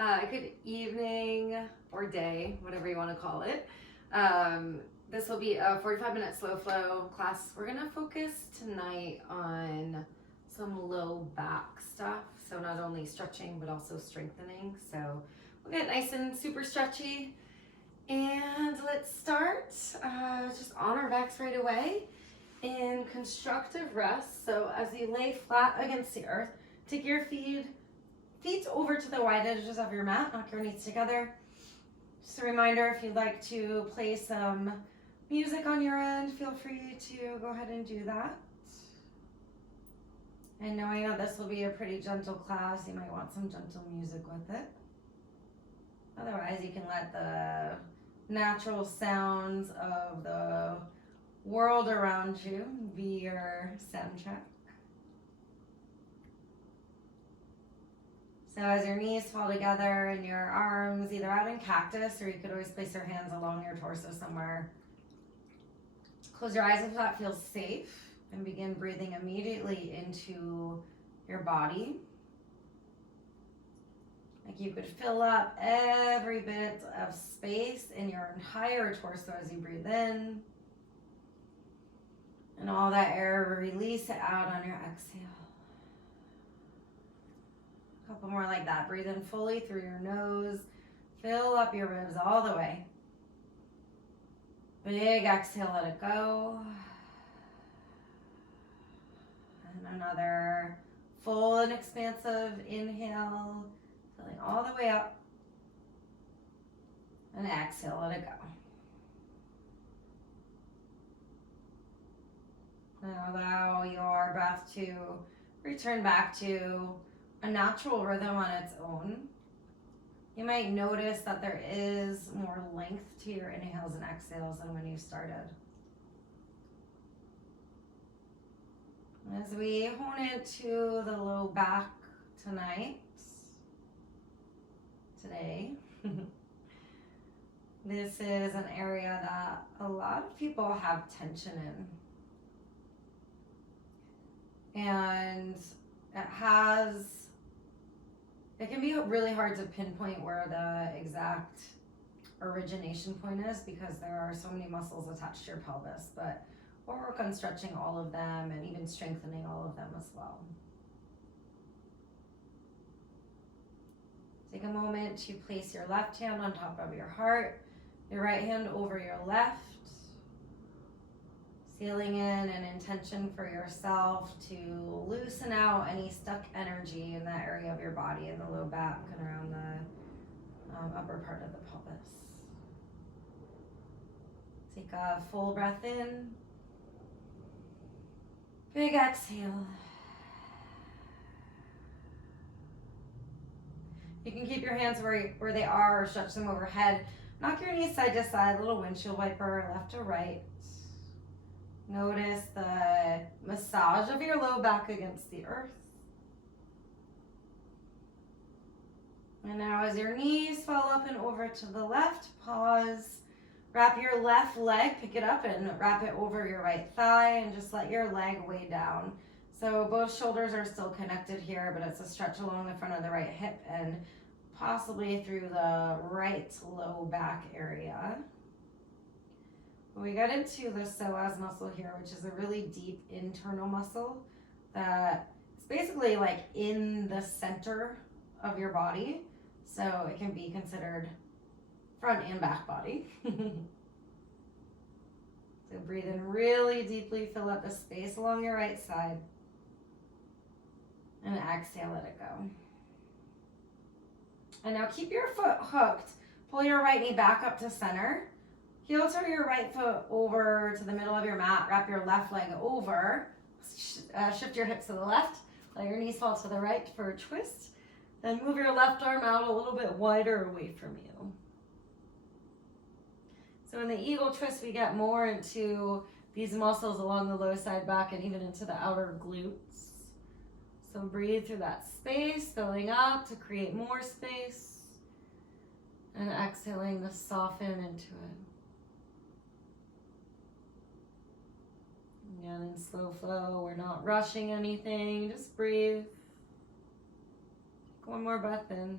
Good evening or day, whatever you want to call it. This will be a 45-minute slow flow class. We're gonna focus tonight on some low back stuff. So not only stretching, but also strengthening. So we'll get nice and super stretchy. And let's start just on our backs right away in constructive rest. So as you lay flat against the earth, take your feet over to the wide edges of your mat, knock your knees together. Just a reminder, if you'd like to play some music on your end, feel free to go ahead and do that. And knowing that this will be a pretty gentle class, you might want some gentle music with it. Otherwise, you can let the natural sounds of the world around you be your soundtrack. So as your knees fall together and your arms either out in cactus, or you could always place your hands along your torso somewhere. Close your eyes if that feels safe and begin breathing immediately into your body. Like you could fill up every bit of space in your entire torso as you breathe in. And all that air, release it out on your exhale. A couple more like that. Breathe in fully through your nose. Fill up your ribs all the way. Big exhale, let it go. And another full and expansive inhale. Filling all the way up. And exhale, let it go. And allow your breath to return back to a natural rhythm on its own. You might notice that there is more length to your inhales and exhales than when you started. As we hone into the low back today, this is an area that a lot of people have tension in. And it can be really hard to pinpoint where the exact origination point is because there are so many muscles attached to your pelvis, but we'll work on stretching all of them and even strengthening all of them as well. Take a moment to place your left hand on top of your heart, your right hand over your left, sealing in an intention for yourself to loosen out any stuck energy in that area of your body, in the low back and around the upper part of the pelvis. Take a full breath in. Big exhale. You can keep your hands where they are or stretch them overhead. Knock your knees side to side, little windshield wiper, left to right. Notice the massage of your low back against the earth. And now as your knees fall up and over to the left, pause. Wrap your left leg, pick it up and wrap it over your right thigh and just let your leg weigh down. So both shoulders are still connected here, but it's a stretch along the front of the right hip and possibly through the right low back area. We got into the psoas muscle here, which is a really deep internal muscle that is basically like in the center of your body. So it can be considered front and back body. So breathe in really deeply, fill up the space along your right side. And exhale, let it go. And now keep your foot hooked. Pull your right knee back up to center. Heel turn your right foot over to the middle of your mat. Wrap your left leg over. Shift your hips to the left. Let your knees fall to the right for a twist. Then move your left arm out a little bit wider away from you. So in the eagle twist, we get more into these muscles along the low side back and even into the outer glutes. So breathe through that space, filling up to create more space. And exhaling to soften into it. Again, in slow flow, we're not rushing anything, just breathe. Take one more breath in.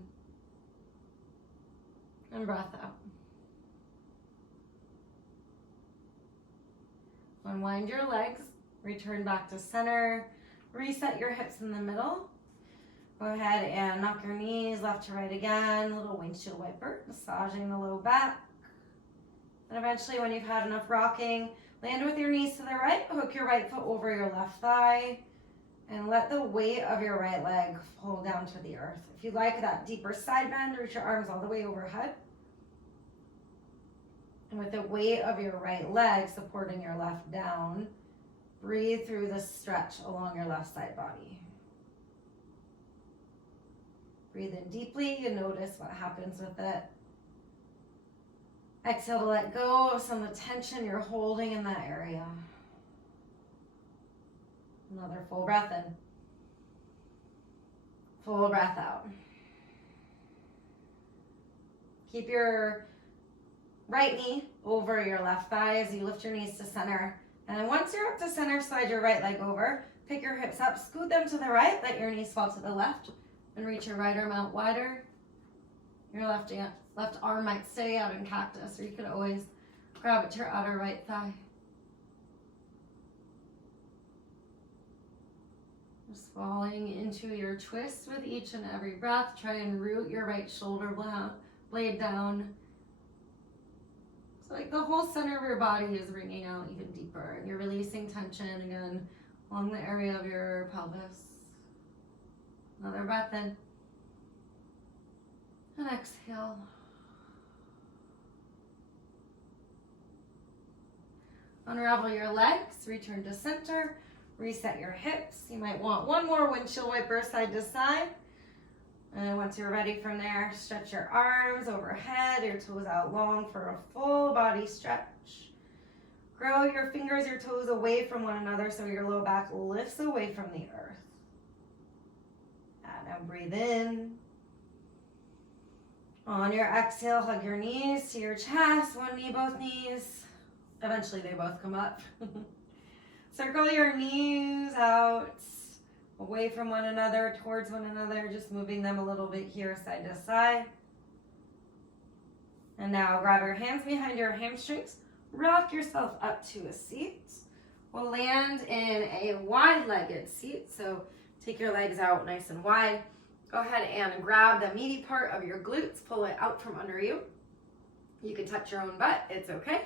And breath out. Unwind your legs, return back to center, reset your hips in the middle. Go ahead and knock your knees left to right again, little windshield wiper, massaging the low back. And eventually when you've had enough rocking, land with your knees to the right, hook your right foot over your left thigh, and let the weight of your right leg pull down to the earth. If you like that deeper side bend, reach your arms all the way overhead. And with the weight of your right leg supporting your left down, breathe through the stretch along your left side body. Breathe in deeply and notice what happens with it. Exhale to let go of some of the tension you're holding in that area. Another full breath in. Full breath out. Keep your right knee over your left thigh as you lift your knees to center. And once you're up to center, slide your right leg over. Pick your hips up, scoot them to the right, let your knees fall to the left. And reach your right arm out wider. Your left arm might stay out in cactus, or you could always grab it to your outer right thigh. Just falling into your twist with each and every breath. Try and root your right shoulder blade down. So like the whole center of your body is wringing out even deeper, and you're releasing tension again along the area of your pelvis. Another breath in. And exhale. Unravel your legs, return to center, reset your hips. You might want one more windshield wiper side to side. And once you're ready from there, stretch your arms overhead, your toes out long for a full body stretch. Grow your fingers, your toes away from one another so your low back lifts away from the earth. Now breathe in. On your exhale, hug your knees to your chest, one knee, both knees. Eventually they both come up. Circle your knees out, away from one another, towards one another, just moving them a little bit here, side to side. And now grab your hands behind your hamstrings, rock yourself up to a seat. We'll land in a wide-legged seat, so take your legs out nice and wide. Go ahead and grab the meaty part of your glutes, pull it out from under you. You can touch your own butt, it's okay.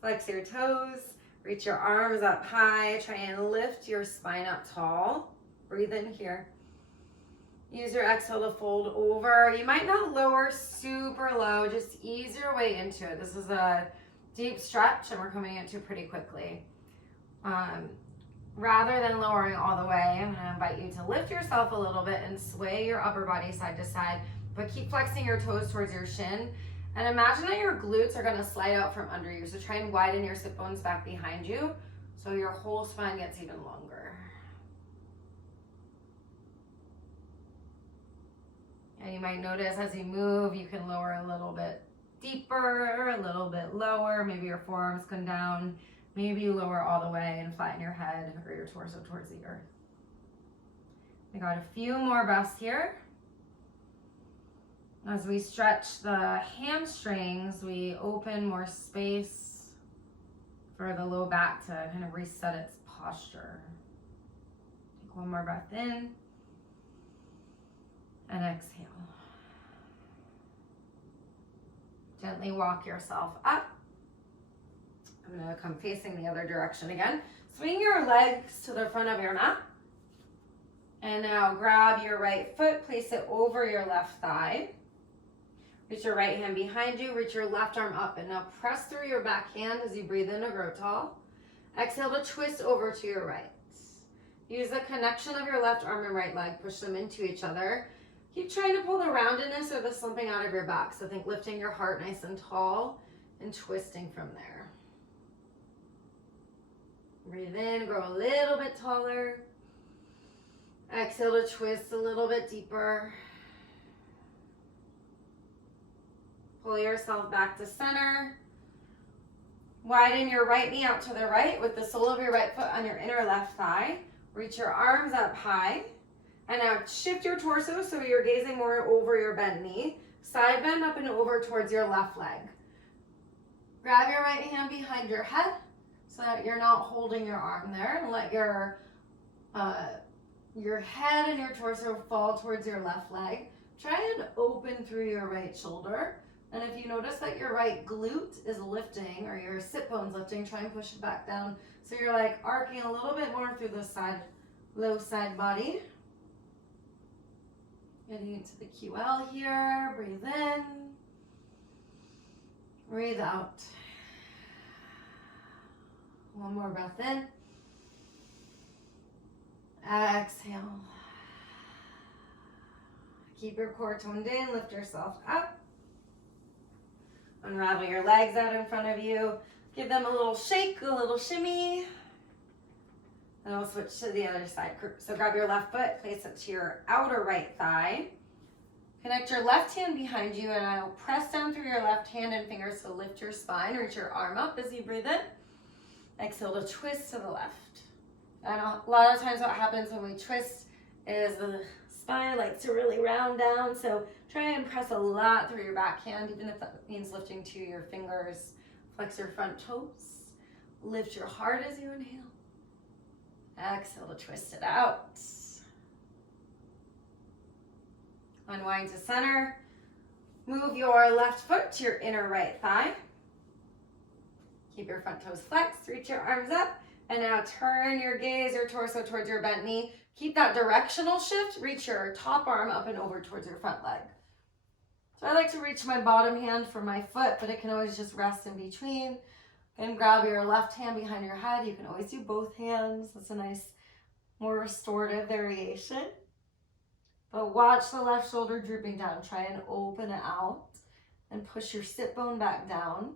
Flex your toes, reach your arms up high, try and lift your spine up tall. Breathe in here. Use your exhale to fold over. You might not lower super low, just ease your way into it. This is a deep stretch and we're coming into it pretty quickly. Rather than lowering all the way, I'm going to invite you to lift yourself a little bit and sway your upper body side to side, but keep flexing your toes towards your shin. And imagine that your glutes are going to slide out from under you. So try and widen your sit bones back behind you so your whole spine gets even longer. And you might notice as you move, you can lower a little bit deeper, a little bit lower. Maybe your forearms come down. Maybe you lower all the way and flatten your head or your torso towards the earth. We got a few more breaths here. As we stretch the hamstrings, we open more space for the low back to kind of reset its posture. Take one more breath in and exhale. Gently walk yourself up. I'm going to come facing the other direction again. Swing your legs to the front of your mat. And now grab your right foot, place it over your left thigh. Reach your right hand behind you, reach your left arm up, and now press through your back hand as you breathe in to grow tall. Exhale to twist over to your right. Use the connection of your left arm and right leg, push them into each other. Keep trying to pull the roundedness or the slumping out of your back. So think lifting your heart nice and tall and twisting from there. Breathe in, grow a little bit taller. Exhale to twist a little bit deeper. Pull yourself back to center. Widen your right knee out to the right with the sole of your right foot on your inner left thigh. Reach your arms up high. And now shift your torso so you're gazing more over your bent knee. Side bend up and over towards your left leg. Grab your right hand behind your head so that you're not holding your arm there, and let your head and your torso fall towards your left leg. Try and open through your right shoulder. And if you notice that your right glute is lifting or your sit bone's lifting, try and push it back down. So you're like arcing a little bit more through the side, low side body. Getting into the QL here. Breathe in. Breathe out. One more breath in. Exhale. Keep your core toned in. Lift yourself up. Unravel your legs out in front of you. Give them a little shake, a little shimmy. And we'll switch to the other side. So grab your left foot, place it to your outer right thigh. Connect your left hand behind you, and I'll press down through your left hand and fingers to lift your spine. Reach your arm up as you breathe in. Exhale to twist to the left. And a lot of times what happens when we twist is the spine likes to really round down. So try and press a lot through your back hand, even if that means lifting to your fingers. Flex your front toes. Lift your heart as you inhale. Exhale to twist it out. Unwind to center. Move your left foot to your inner right thigh. Keep your front toes flexed. Reach your arms up. And now turn your gaze, your torso towards your bent knee. Keep that directional shift. Reach your top arm up and over towards your front leg. So I like to reach my bottom hand for my foot, but it can always just rest in between. And grab your left hand behind your head. You can always do both hands. That's a nice, more restorative variation. But watch the left shoulder drooping down. Try and open it out and push your sit bone back down.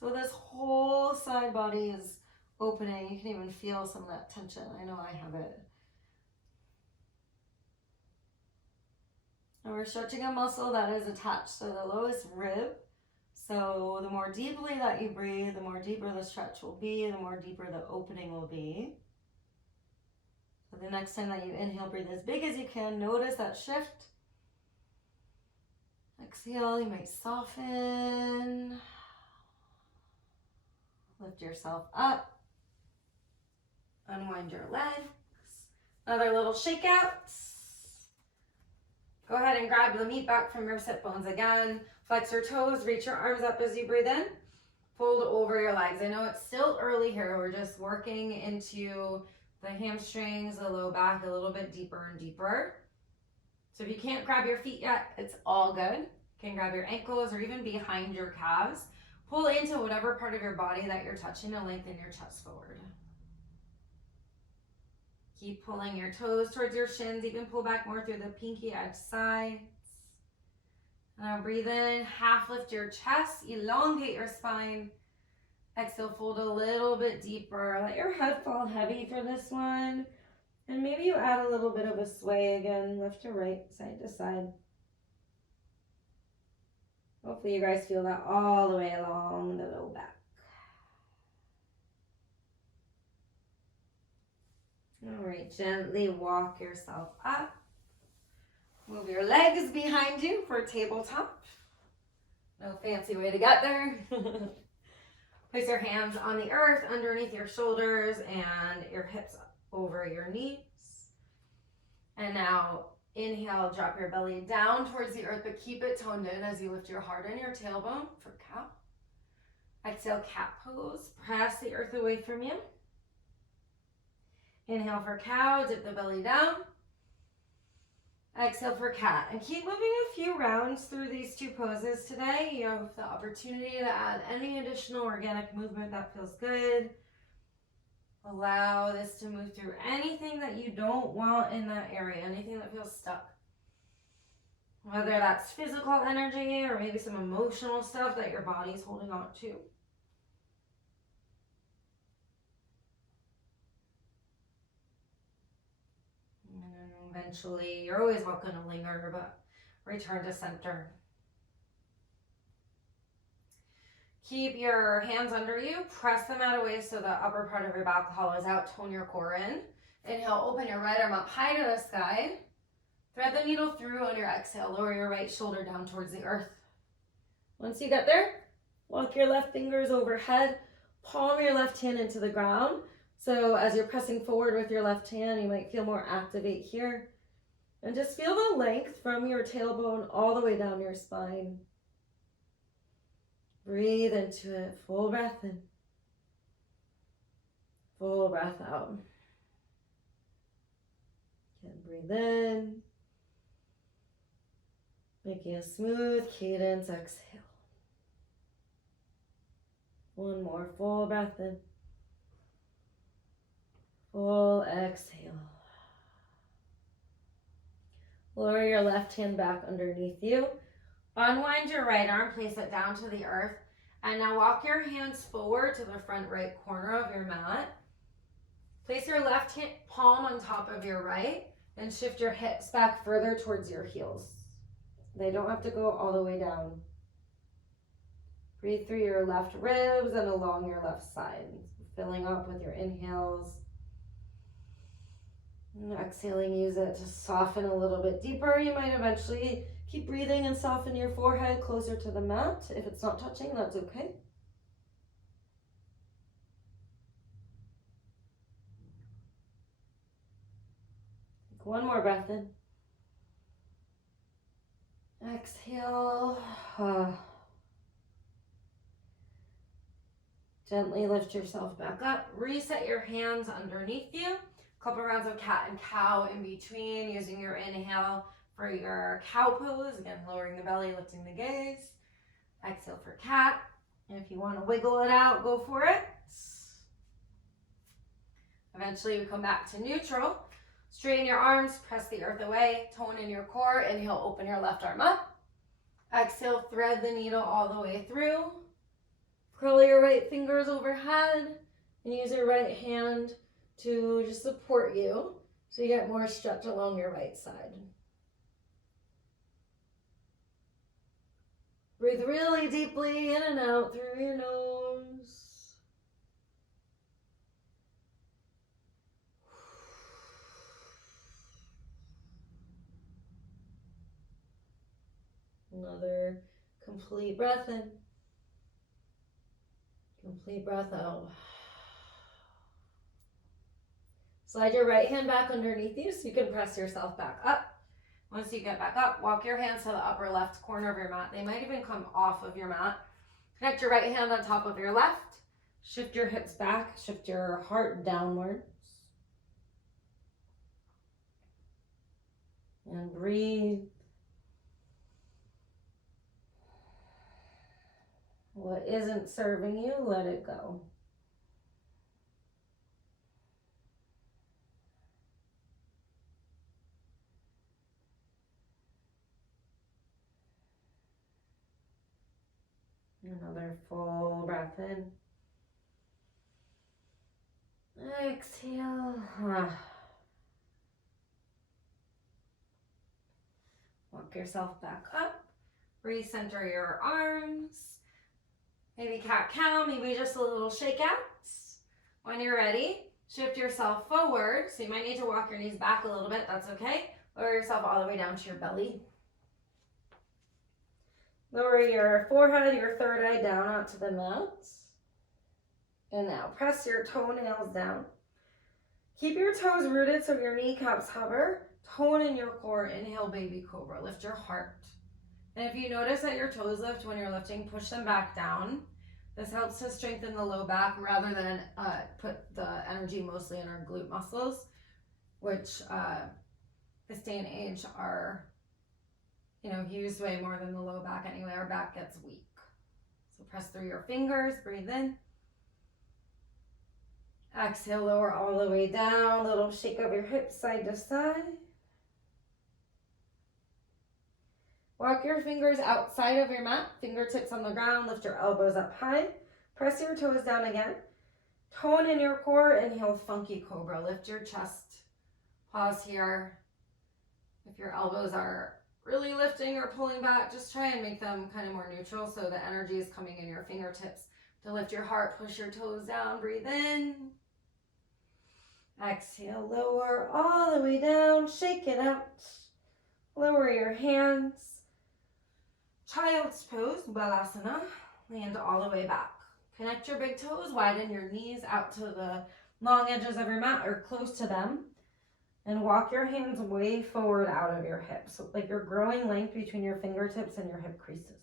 So this whole side body is opening. You can even feel some of that tension. I know I have it. And we're stretching a muscle that is attached to the lowest rib. So the more deeply that you breathe, the more deeper the stretch will be, the more deeper the opening will be. So the next time that you inhale, breathe as big as you can. Notice that shift. Exhale, you might soften. Lift yourself up. Unwind your legs. Another little shake out. Go ahead and grab the meat back from your sit bones again. Flex your toes, reach your arms up as you breathe in. Fold over your legs. I know it's still early here. We're just working into the hamstrings, the low back a little bit deeper and deeper. So if you can't grab your feet yet, it's all good. You can grab your ankles or even behind your calves. Pull into whatever part of your body that you're touching to lengthen your chest forward. Keep pulling your toes towards your shins. Even pull back more through the pinky edge sides. Now breathe in, half lift your chest, elongate your spine. Exhale, fold a little bit deeper. Let your head fall heavy for this one. And maybe you add a little bit of a sway again. Lift your right side to side. Hopefully you guys feel that all the way along the low back. All right, gently walk yourself up. Move your legs behind you for tabletop. No fancy way to get there. Place your hands on the earth underneath your shoulders and your hips over your knees. And now inhale, drop your belly down towards the earth, but keep it toned in as you lift your heart and your tailbone for cow. Exhale, cat pose. Press the earth away from you. Inhale for cow, dip the belly down. Exhale for cat. And keep moving a few rounds through these two poses today. You have the opportunity to add any additional organic movement that feels good. Allow this to move through anything that you don't want in that area, anything that feels stuck. Whether that's physical energy or maybe some emotional stuff that your body's holding on to. And eventually, you're always welcome to linger, but return to center. Keep your hands under you, press them out away so the upper part of your back hollows out, tone your core in. Inhale, open your right arm up high to the sky. Thread the needle through on your exhale. Lower your right shoulder down towards the earth. Once you get there, walk your left fingers overhead. Palm your left hand into the ground. So as you're pressing forward with your left hand, you might feel more activate here. And just feel the length from your tailbone all the way down your spine. Breathe into it. Full breath in. Full breath out. Again, breathe in. Making a smooth cadence, exhale. One more full breath in. Full exhale. Lower your left hand back underneath you. Unwind your right arm, place it down to the earth. And now walk your hands forward to the front right corner of your mat. Place your left hand palm on top of your right and shift your hips back further towards your heels. They don't have to go all the way down. Breathe through your left ribs and along your left side, filling up with your inhales. And exhaling, use it to soften a little bit deeper. You might eventually keep breathing and soften your forehead closer to the mat. If it's not touching, that's okay. Take one more breath in. Exhale. Gently lift yourself back up. Reset your hands underneath you. Couple rounds of cat and cow in between, using your inhale for your cow pose. Again, lowering the belly, lifting the gaze. Exhale for cat. And if you want to wiggle it out, go for it. Eventually, we come back to neutral. Straighten your arms, press the earth away, tone in your core. Inhale, open your left arm up. Exhale, thread the needle all the way through. Curl your right fingers overhead and use your right hand to just support you so you get more stretch along your right side. Breathe really deeply in and out through your nose. Another complete breath in. Complete breath out. Slide your right hand back underneath you so you can press yourself back up. Once you get back up, walk your hands to the upper left corner of your mat. They might even come off of your mat. Connect your right hand on top of your left. Shift your hips back. Shift your heart downwards. And breathe. What isn't serving you, let it go. Another full breath in. Exhale. Walk yourself back up. Recenter your arms. Maybe cat-cow, maybe just a little shakeouts. When you're ready, shift yourself forward. So you might need to walk your knees back a little bit, that's okay. Lower yourself all the way down to your belly. Lower your forehead, your third eye down onto the mat. And now press your toenails down. Keep your toes rooted so your kneecaps hover. Tone in your core. Inhale, baby cobra. Lift your heart. And if you notice that your toes lift when you're lifting, push them back down. This helps to strengthen the low back rather than put the energy mostly in our glute muscles, which this day and age are, used way more than the low back anyway. Our back gets weak. So press through your fingers, breathe in. Exhale, lower all the way down. Little shake of your hips side to side. Walk your fingers outside of your mat, fingertips on the ground, lift your elbows up high. Press your toes down again. Tone in your core, inhale, funky cobra. Lift your chest. Pause here. If your elbows are really lifting or pulling back, just try and make them kind of more neutral so the energy is coming in your fingertips. To lift your heart, push your toes down, breathe in. Exhale, lower all the way down, shake it out. Lower your hands. Child's pose, Balasana. Land all the way back. Connect your big toes, widen your knees out to the long edges of your mat or close to them. And walk your hands way forward out of your hips. So like you're growing length between your fingertips and your hip creases.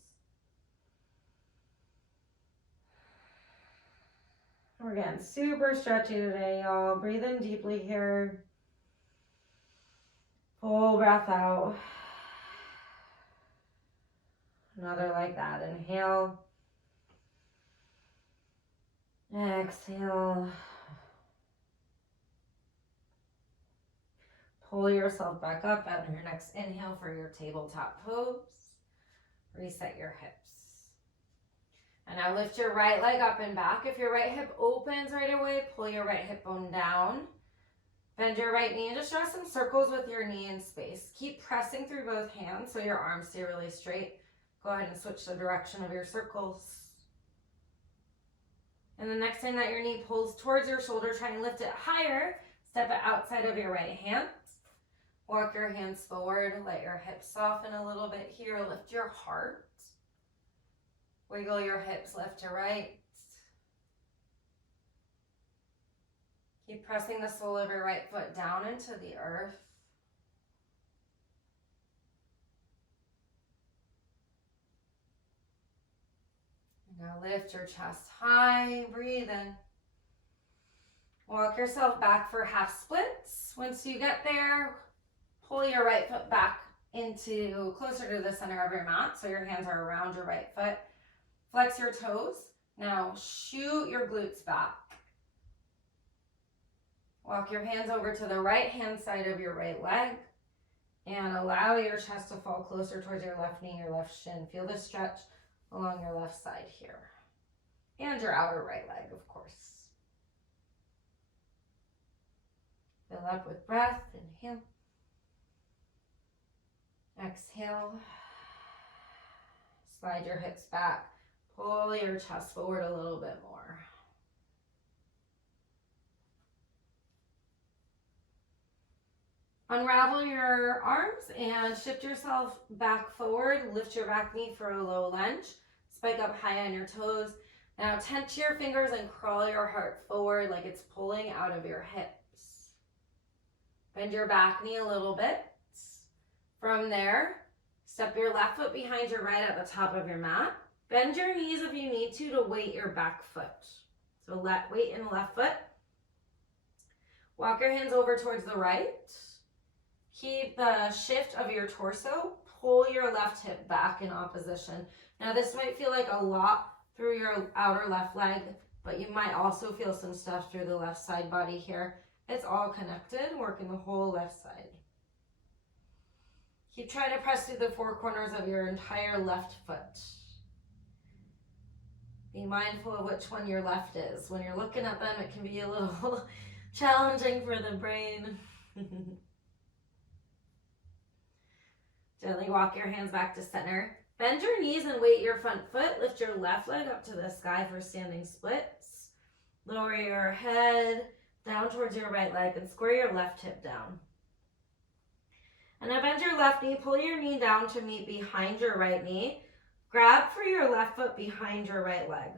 We're getting super stretchy today, y'all. Breathe in deeply here. Full breath out. Another like that. Inhale. Exhale. Pull yourself back up on your next inhale for your tabletop pose. Reset your hips. And now lift your right leg up and back. If your right hip opens right away, pull your right hip bone down. Bend your right knee and just draw some circles with your knee in space. Keep pressing through both hands so your arms stay really straight. Go ahead and switch the direction of your circles. And the next time that your knee pulls towards your shoulder, try and lift it higher. Step it outside of your right hand. Walk your hands forward. Let your hips soften a little bit here. Lift your heart. Wiggle your hips left to right. Keep pressing the sole of your right foot down into the earth. Now lift your chest high. Breathe in. Walk yourself back for half splits. Once you get there, pull your right foot back into closer to the center of your mat so your hands are around your right foot. Flex your toes. Now shoot your glutes back. Walk your hands over to the right hand side of your right leg and allow your chest to fall closer towards your left knee, your left shin. Feel the stretch along your left side here. And your outer right leg, of course. Fill up with breath. Inhale. Exhale. Slide your hips back. Pull your chest forward a little bit more. Unravel your arms and shift yourself back forward. Lift your back knee for a low lunge. Spike up high on your toes. Now tense your fingers and crawl your heart forward like it's pulling out of your hips. Bend your back knee a little bit. From there, step your left foot behind your right at the top of your mat. Bend your knees if you need to weight your back foot. So weight in the left foot. Walk your hands over towards the right. Keep the shift of your torso. Pull your left hip back in opposition. Now this might feel like a lot through your outer left leg, but you might also feel some stuff through the left side body here. It's all connected, working the whole left side. Keep trying to press through the four corners of your entire left foot. Be mindful of which one your left is. When you're looking at them, it can be a little challenging for the brain. Gently walk your hands back to center. Bend your knees and weight your front foot. Lift your left leg up to the sky for standing splits. Lower your head down towards your right leg and square your left hip down. And now bend your left knee. Pull your knee down to meet behind your right knee. Grab for your left foot behind your right leg.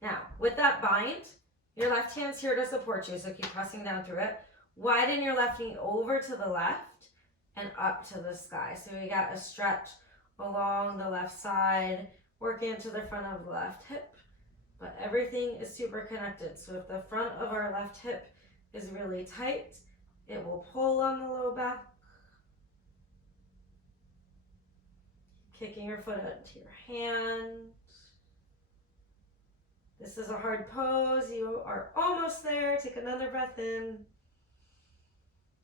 Now, with that bind, your left hand's here to support you, so keep pressing down through it. Widen your left knee over to the left and up to the sky. So we got a stretch along the left side, working into the front of the left hip, but everything is super connected. So if the front of our left hip is really tight, it will pull on the low back. Kicking your foot into your hand. This is a hard pose. You are almost there. Take another breath in.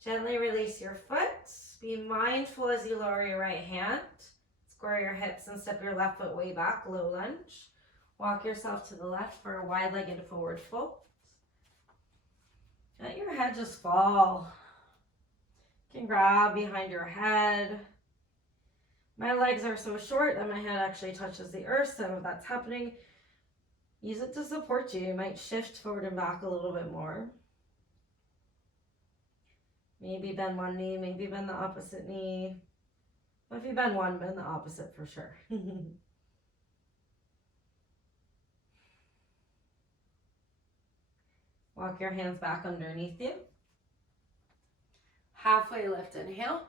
Gently release your foot. Be mindful as you lower your right hand. Square your hips and step your left foot way back, low lunge. Walk yourself to the left for a wide-legged forward fold. Let your head just fall. You can grab behind your head. My legs are so short that my head actually touches the earth, so if that's happening, use it to support you. You might shift forward and back a little bit more. Maybe bend one knee, maybe bend the opposite knee. If you bend one, bend the opposite for sure. Walk your hands back underneath you. Halfway lift, inhale.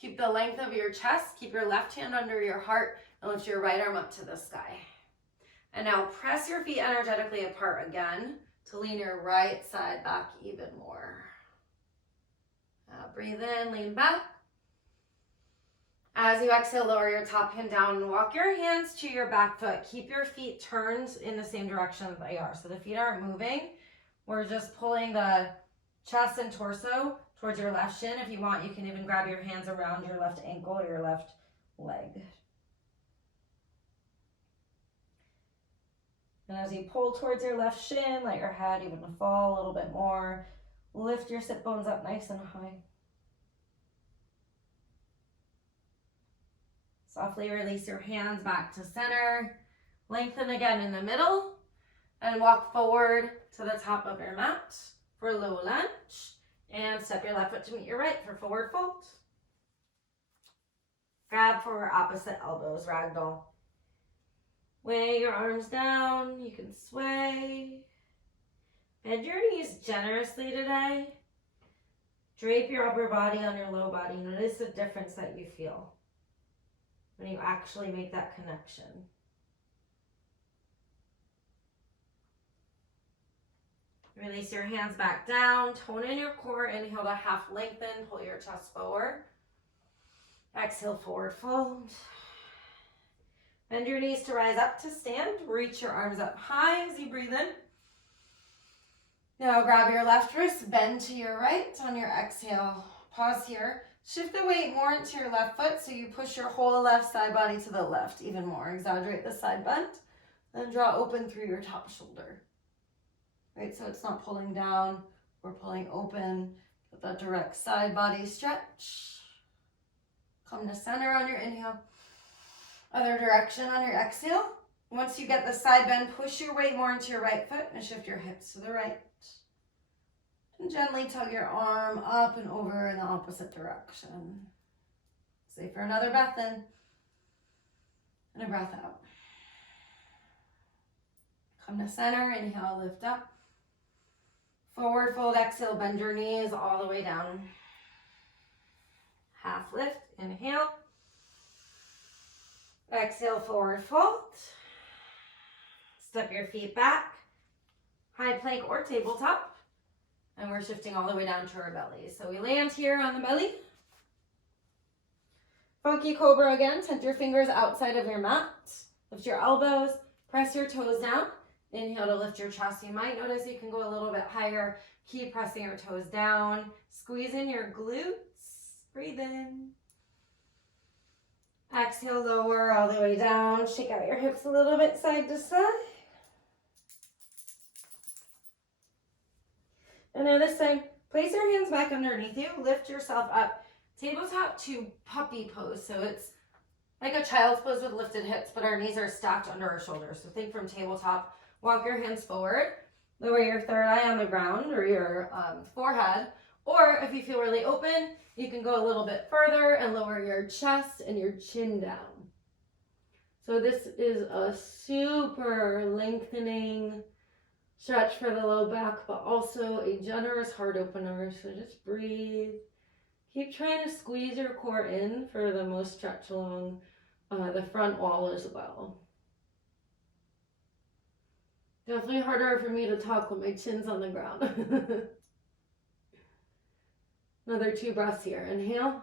Keep the length of your chest. Keep your left hand under your heart and lift your right arm up to the sky. And now press your feet energetically apart again to lean your right side back even more. Breathe in, lean back. As you exhale, lower your top hand down and walk your hands to your back foot. Keep your feet turned in the same direction that they are. So the feet aren't moving. We're just pulling the chest and torso towards your left shin. If you want, you can even grab your hands around your left ankle or your left leg. And as you pull towards your left shin, let your head even fall a little bit more. Lift your sit bones up nice and high. Softly release your hands back to center. Lengthen again in the middle and walk forward to the top of your mat for low lunge. And step your left foot to meet your right for forward fold. Grab for opposite elbows, ragdoll. Weigh your arms down, you can sway. Bend your knees generously today. Drape your upper body on your low body. Notice the difference that you feel when you actually make that connection. Release your hands back down, tone in your core, inhale to half lengthen, pull your chest forward. Exhale, forward fold. Bend your knees to rise up to stand, reach your arms up high as you breathe in. Now grab your left wrist, bend to your right on your exhale. Pause here. Shift the weight more into your left foot so you push your whole left side body to the left even more. Exaggerate the side bend. Then draw open through your top shoulder. Right, so it's not pulling down, we're pulling open. Get that direct side body stretch. Come to center on your inhale. Other direction on your exhale. Once you get the side bend, push your weight more into your right foot and shift your hips to the right. And gently tug your arm up and over in the opposite direction. Stay for another breath in and a breath out. Come to center, inhale, lift up. Forward fold, exhale, bend your knees all the way down. Half lift, inhale. Exhale, forward fold. Step your feet back. High plank or tabletop. And we're shifting all the way down to our belly. So we land here on the belly. Funky Cobra again. Tent your fingers outside of your mat. Lift your elbows. Press your toes down. Inhale to lift your chest. You might notice you can go a little bit higher. Keep pressing your toes down. Squeeze in your glutes. Breathe in. Exhale, lower all the way down. Shake out your hips a little bit side to side. And now this time, place your hands back underneath you. Lift yourself up. Tabletop to puppy pose. So it's like a child's pose with lifted hips, but our knees are stacked under our shoulders. So think from tabletop. Walk your hands forward. Lower your third eye on the ground or your forehead. Or if you feel really open, you can go a little bit further and lower your chest and your chin down. So this is a super lengthening stretch for the low back, but also a generous heart opener. So just breathe. Keep trying to squeeze your core in for the most stretch along the front wall as well. Definitely harder for me to talk when my chin's on the ground. Another 2 breaths here. Inhale.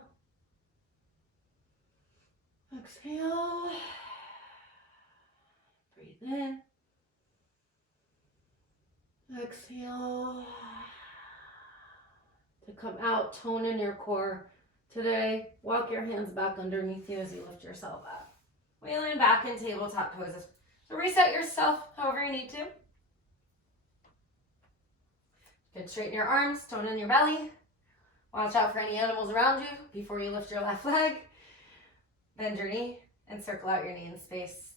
Exhale. Breathe in. Exhale. To come out, tone in your core. Today, walk your hands back underneath you as you lift yourself up. Wheeling back in tabletop poses. So reset yourself however you need to. You can straighten your arms, tone in your belly. Watch out for any animals around you before you lift your left leg. Bend your knee and circle out your knee in space.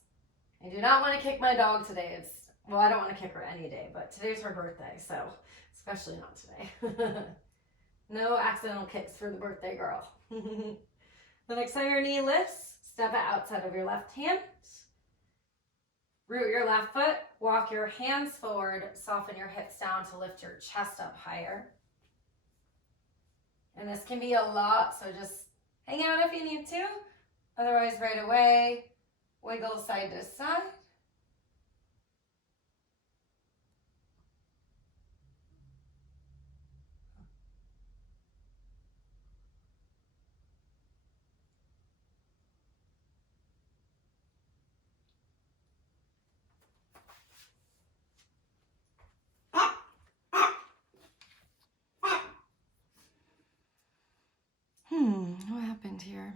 I do not want to kick my dog today. Well, I don't want to kick her any day, but today's her birthday, so especially not today. No accidental kicks for the birthday girl. The next time your knee lifts, step it outside of your left hand. Root your left foot, walk your hands forward, soften your hips down to lift your chest up higher. And this can be a lot, so just hang out if you need to. Otherwise, right away, wiggle side to side. What happened here?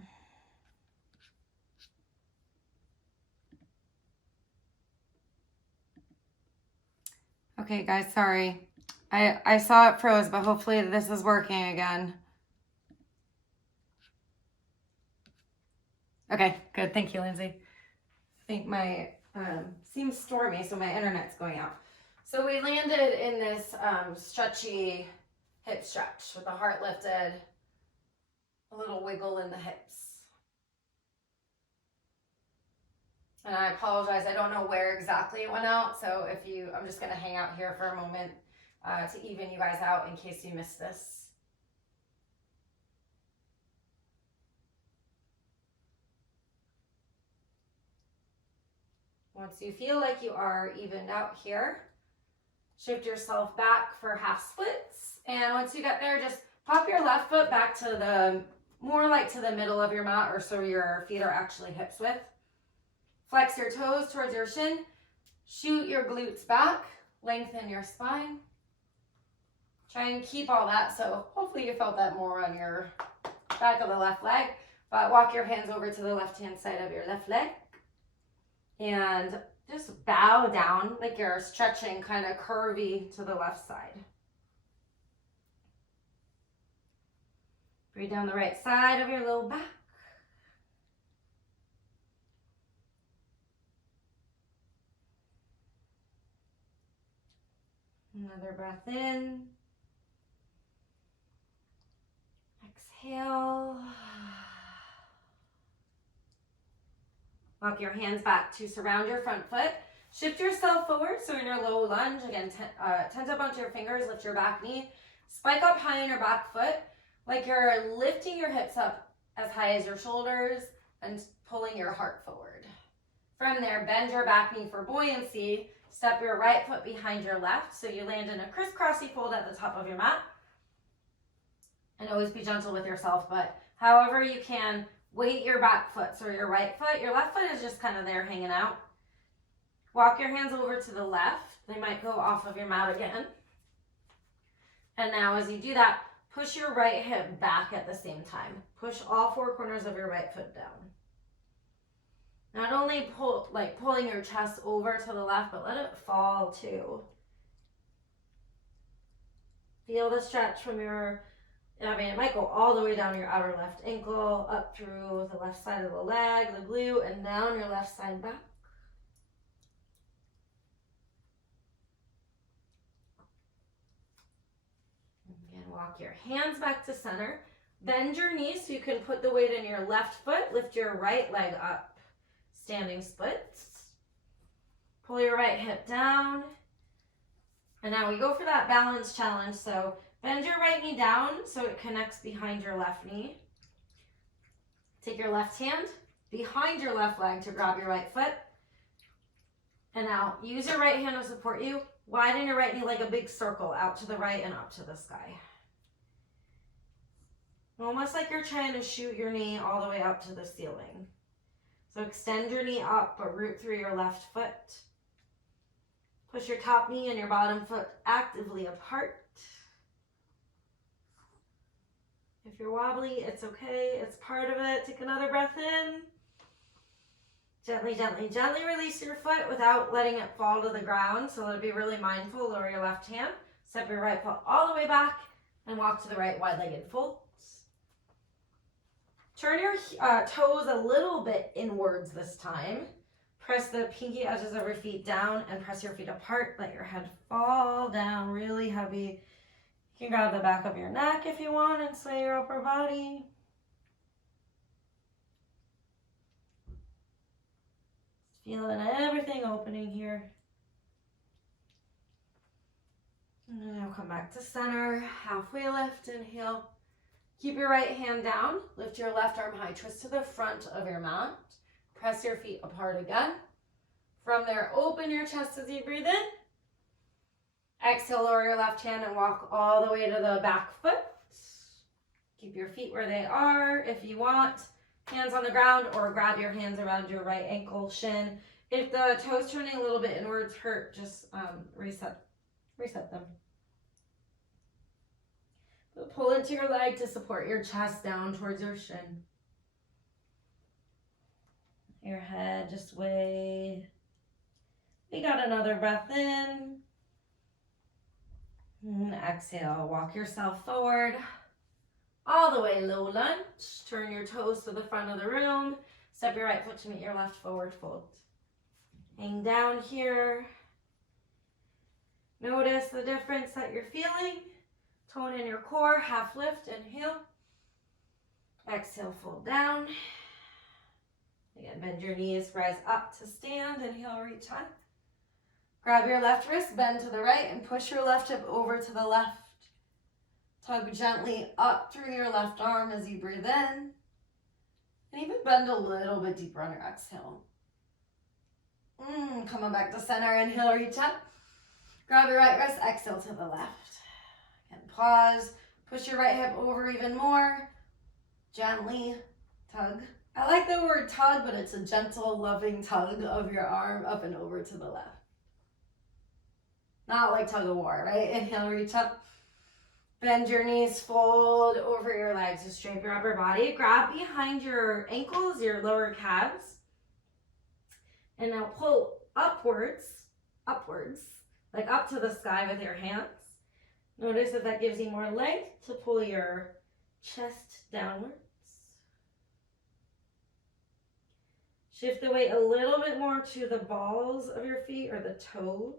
Okay, guys, sorry. I saw it froze, but hopefully this is working again. Okay, good. Thank you, Lindsay. I think my, seems stormy, so my internet's going out. So we landed in this stretchy hip stretch with the heart lifted, a little wiggle in the hips. And I apologize, I don't know where exactly it went out, so I'm just gonna hang out here for a moment to even you guys out in case you missed this. Once you feel like you are evened out here, shift yourself back for half splits. And once you get there, just pop your left foot back to more like to the middle of your mat, or so your feet are actually hips width. Flex your toes towards your shin. Shoot your glutes back. Lengthen your spine. Try and keep all that. So hopefully you felt that more on your back of the left leg. But walk your hands over to the left-hand side of your left leg. And just bow down like you're stretching kind of curvy to the left side. Breathe down the right side of your low back. Another breath in. Exhale. Walk your hands back to surround your front foot. Shift yourself forward, so in your low lunge, again, tent up onto your fingers, lift your back knee. Spike up high on your back foot, like you're lifting your hips up as high as your shoulders and pulling your heart forward. From there, bend your back knee for buoyancy. Step your right foot behind your left, so you land in a crisscrossy fold at the top of your mat. And always be gentle with yourself, but however you can, weight your back foot, so your right foot. Your left foot is just kind of there hanging out. Walk your hands over to the left. They might go off of your mat again. And now as you do that, push your right hip back at the same time. Push all four corners of your right foot down. Not only pulling your chest over to the left, but let it fall too. Feel the stretch from it might go all the way down your outer left ankle, up through the left side of the leg, the glute, and down your left side back. Again, walk your hands back to center. Bend your knees so you can put the weight in your left foot. Lift your right leg up. Standing splits. Pull your right hip down. And now we go for that balance challenge. So bend your right knee down so it connects behind your left knee. Take your left hand behind your left leg to grab your right foot. And now use your right hand to support you. Widen your right knee like a big circle out to the right and up to the sky. Almost like you're trying to shoot your knee all the way up to the ceiling. So extend your knee up, but root through your left foot. Push your top knee and your bottom foot actively apart. If you're wobbly, it's okay. It's part of it. Take another breath in. Gently, gently, gently release your foot without letting it fall to the ground. So be really mindful. Lower your left hand. Step your right foot all the way back and walk to the right wide-legged fold. Turn your toes a little bit inwards this time. Press the pinky edges of your feet down and press your feet apart. Let your head fall down really heavy. You can grab the back of your neck if you want and sway your upper body. Feeling everything opening here. And then I'll come back to center, halfway lift, inhale. Keep your right hand down, lift your left arm high, twist to the front of your mat. Press your feet apart again. From there, open your chest as you breathe in. Exhale, lower your left hand and walk all the way to the back foot. Keep your feet where they are if you want. Hands on the ground, or grab your hands around your right ankle, shin. If the toes turning a little bit inwards hurt, just reset them. Pull into your leg to support your chest down towards your shin. Your head just way. We got another breath in. And exhale, walk yourself forward. All the way, low lunge. Turn your toes to the front of the room. Step your right foot to meet your left, forward fold. Hang down here. Notice the difference that you're feeling. Tone in your core, half lift, inhale. Exhale, fold down. Again, bend your knees, rise up to stand. Inhale, reach high. Grab your left wrist, bend to the right, and push your left hip over to the left. Tug gently up through your left arm as you breathe in. And even bend a little bit deeper on your exhale. Coming back to center, inhale, reach up. Grab your right wrist, exhale to the left. And pause, push your right hip over even more. Gently tug. I like the word tug, but it's a gentle, loving tug of your arm up and over to the left. Not like tug of war, right? Inhale, reach up. Bend your knees, fold over your legs to straighten your upper body. Grab behind your ankles, your lower calves. And now pull upwards, like up to the sky with your hands. Notice that that gives you more length to pull your chest downwards. Shift the weight a little bit more to the balls of your feet or the toes.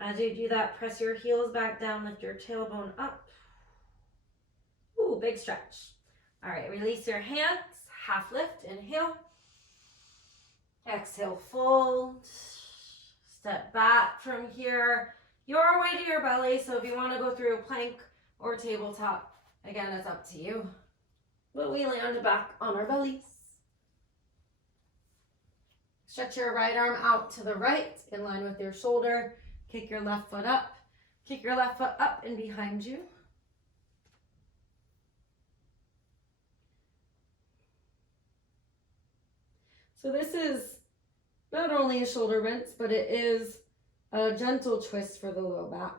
As you do that, press your heels back down, lift your tailbone up. Ooh, big stretch. All right, release your hands, half lift, inhale. Exhale, fold. Step back from here, your way to your belly. So if you want to go through plank or tabletop, again, it's up to you. But we land back on our bellies. Stretch your right arm out to the right, in line with your shoulder. Kick your left foot up. Kick your left foot up and behind you. So this is not only a shoulder rinse, but it is a gentle twist for the low back.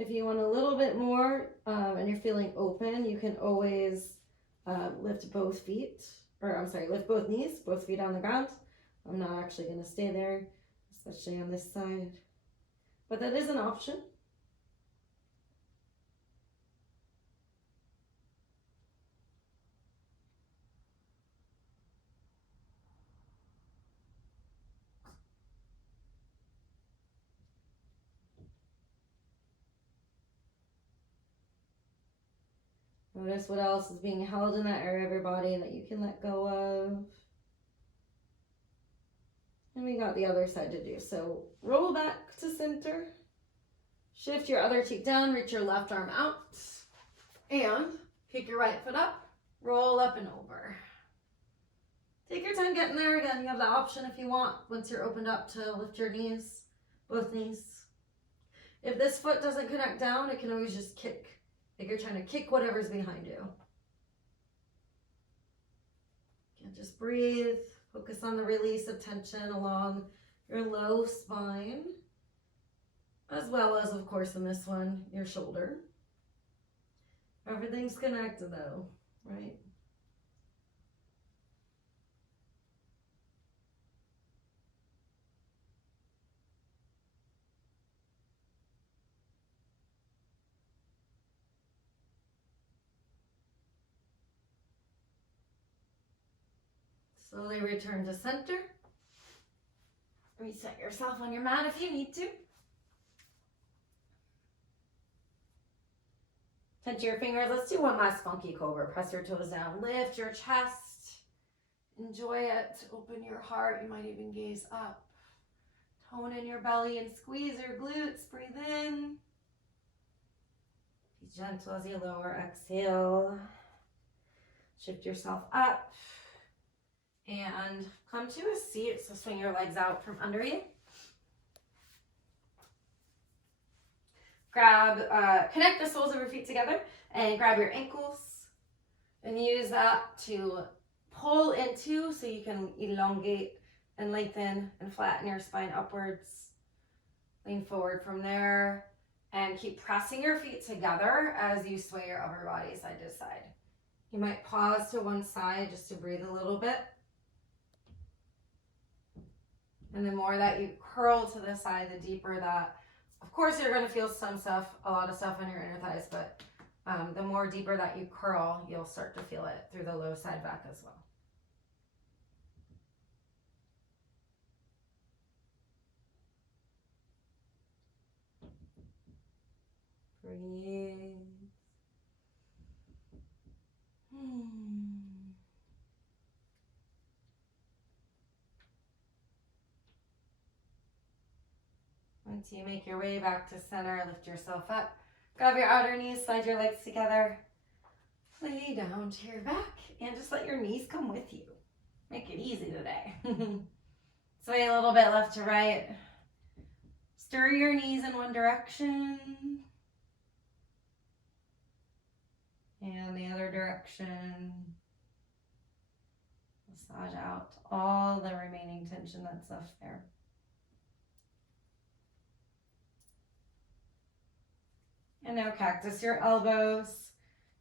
If you want a little bit more and you're feeling open, you can always lift both knees, both feet on the ground. I'm not actually going to stay there, especially on this side, but that is an option. Notice what else is being held in that area of your body that you can let go of. And we got the other side to do. So roll back to center. Shift your other cheek down, reach your left arm out. And kick your right foot up, roll up and over. Take your time getting there. Again, you have the option if you want, once you're opened up, to lift your knees, both knees. If this foot doesn't connect down, it can always just kick. Like you're trying to kick whatever's behind you. And just breathe. Focus on the release of tension along your low spine, as well as, of course, in this one, your shoulder. Everything's connected though, right? Slowly return to center. Reset yourself on your mat if you need to. Touch your fingers. Let's do one last funky cobra. Press your toes down. Lift your chest. Enjoy it. Open your heart. You might even gaze up. Tone in your belly and squeeze your glutes. Breathe in. Be gentle as you lower. Exhale. Shift yourself up. And come to a seat. So swing your legs out from under you. Connect the soles of your feet together and grab your ankles and use that to pull into so you can elongate and lengthen and flatten your spine upwards. Lean forward from there and keep pressing your feet together as you sway your upper body side to side. You might pause to one side just to breathe a little bit. And the more that you curl to the side, the deeper that. Of course, you're going to feel some stuff, a lot of stuff on your inner thighs, but the more deeper that you curl, you'll start to feel it through the low side back as well. Breathe. Once you make your way back to center, lift yourself up. Grab your outer knees, slide your legs together. Lay down to your back and just let your knees come with you. Make it easy today. Sway a little bit left to right. Stir your knees in one direction. And the other direction. Massage out all the remaining tension that's left there. And now cactus your elbows.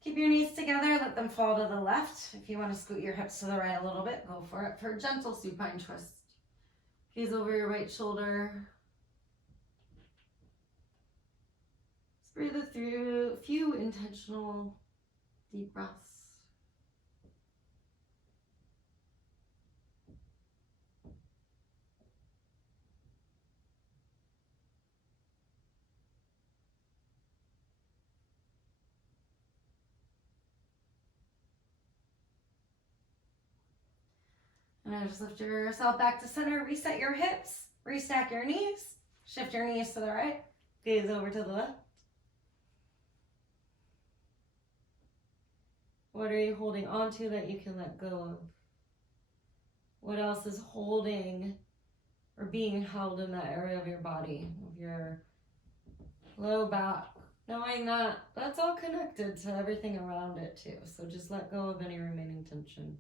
Keep your knees together, let them fall to the left. If you want to scoot your hips to the right a little bit, go for it. For a gentle supine twist. Gaze over your right shoulder. Just breathe through a few intentional deep breaths. And now just lift yourself back to center, reset your hips, restack your knees, shift your knees to the right, gaze over to the left. What are you holding on to that you can let go of? What else is holding or being held in that area of your body, of your low back? Knowing that that's all connected to everything around it too. So just let go of any remaining tension.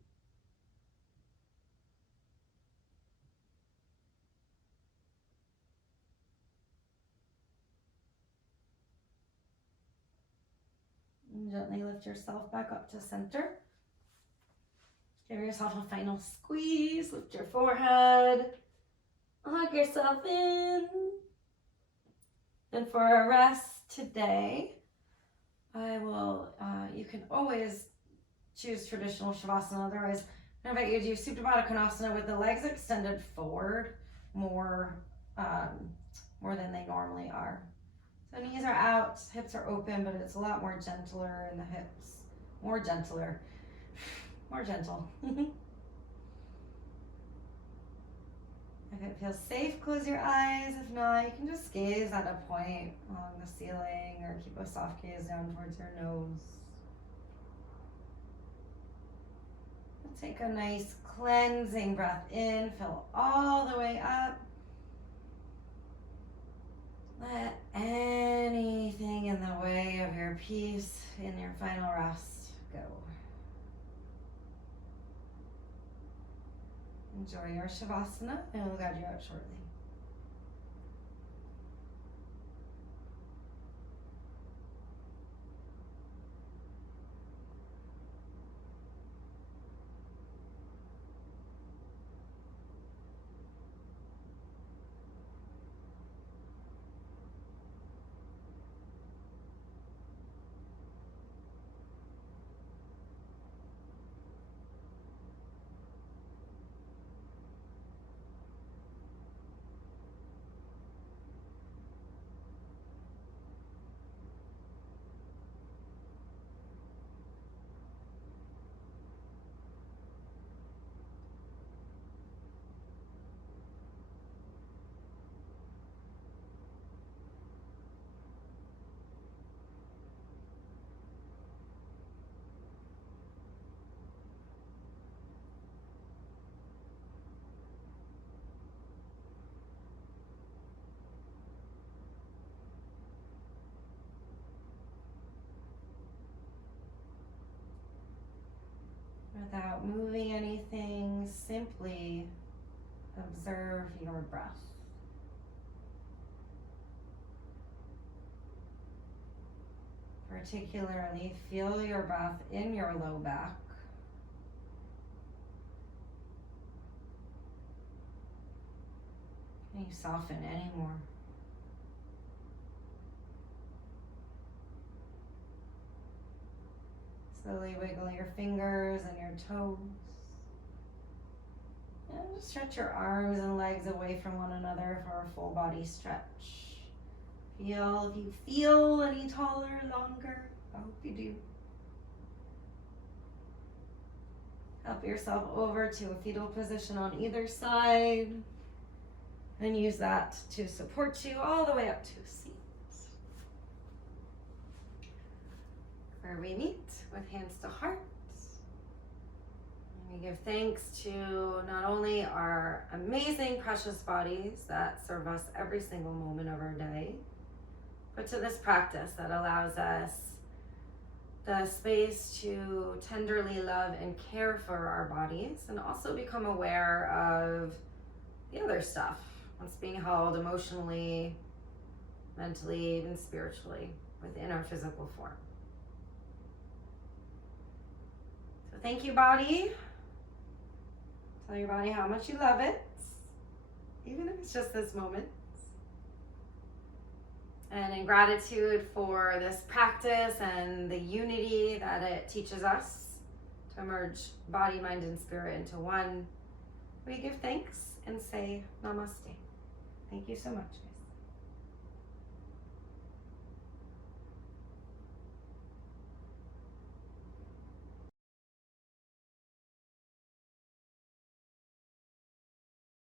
And gently lift yourself back up to center. Give yourself a final squeeze. Lift your forehead. Hug yourself in. And for our rest today, you can always choose traditional Shavasana. Otherwise, I invite you to do Superbadakanasana with the legs extended forward more than they normally are. So knees are out, hips are open, but it's a lot more gentler in the hips. More gentle. If it feels safe, close your eyes. If not, you can just gaze at a point along the ceiling or keep a soft gaze down towards your nose. Take a nice cleansing breath in, fill all the way up. Let anything in the way of your peace in your final rest go. Enjoy your Shavasana, and we'll guide you out shortly. without moving anything, simply observe your breath. Particularly, feel your breath in your low back. Can you soften any more? Slowly wiggle your fingers and your toes. And just stretch your arms and legs away from one another for a full body stretch. If you feel any taller, longer, I hope you do. Help yourself over to a fetal position on either side and use that to support you all the way up to a seat, where we meet with hands to heart. And we give thanks to not only our amazing, precious bodies that serve us every single moment of our day, but to this practice that allows us the space to tenderly love and care for our bodies, and also become aware of the other stuff, what's being held emotionally, mentally, even spiritually within our physical form. So thank you, body. Tell your body how much you love it, even if it's just this moment. And in gratitude for this practice and the unity that it teaches us to merge body, mind, and spirit into one, we give thanks and say namaste. Thank you so much.